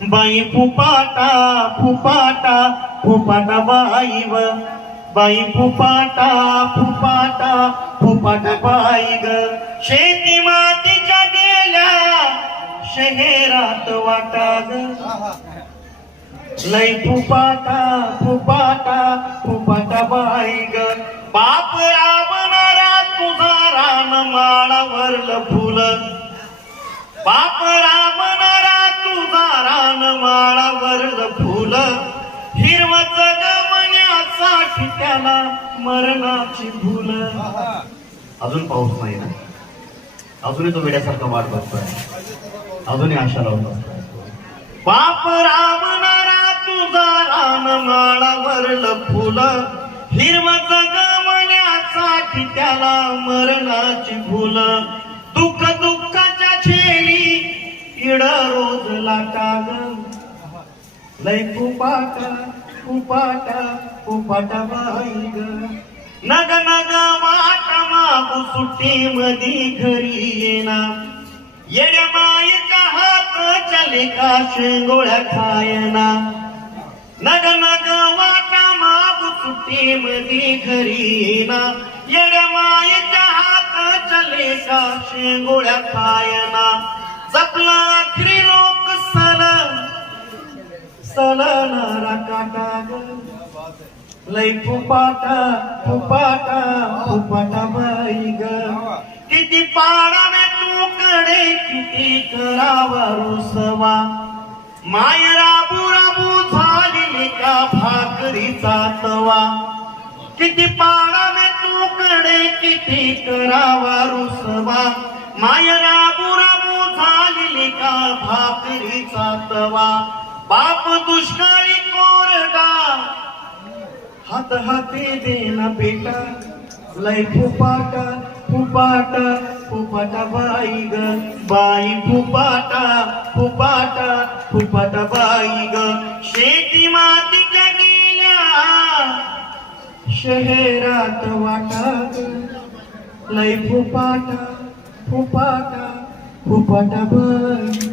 बाई फुपाटा फुपाटा फुपाटा बाई व बाई फुपाटा फुपाटा फुपाटा बाई ग शेती मातीच्या गेल्या शहरात वाटा ग लय फुपाटा फुपाटा फुपाटा बाई ग बाप राबणारा तुझा रान माळावरलं फुल बाप राबणारा तुझा रान माळावरलं फुल हिरवं जगवण्यासाठी त्याला मरणाची भूल. अजून पाऊस नाही ना, अजूनही तो वेड्यासारखा वाट बघतोय, अजूनही आशा लावतो. बाप राबणारा तुझा रान माळावरलं फुल हिरवं जगवण्यासाठी त्याला मरणाची भूल. दुःख दुःखाच्या छेली इड रोज लाटा ग लय फुपाटा फुपाटा फुपाटा बाई ग नग नग वाट मागू सुट्टी मधी घरी येना येड्या मायेच्या हात चले का शेंगोळ्या खायना नग नग वाटा मागू सुट्टी मधी घरी येना येड्या मायेच्या हात चले का शेंगोळ्या खायना जपला आखरी लोक सलनारा काटा ग लय फुपाटा फुपाटा फुपाटा बाई ग किती पाडावे तुकडे किती करावा रुसवा माय राबू राबू झाली का भाकरीचा तवा किती पाडावे तुकडे किती करावा रुसवा माय राबू राबू झाली का भाकरीचा तवा बाप दुष्काळी कोरडा हात हाती देना बेटा लय फुपाटा फुपाटा फुपाटा बाई ग बाई फुपाटा फुपाटा फुपाटा बाई ग शेती मातीच्या गेल्या शहरात वाटा ग लय फुपाटा फुपाटा फुपाटा बाई.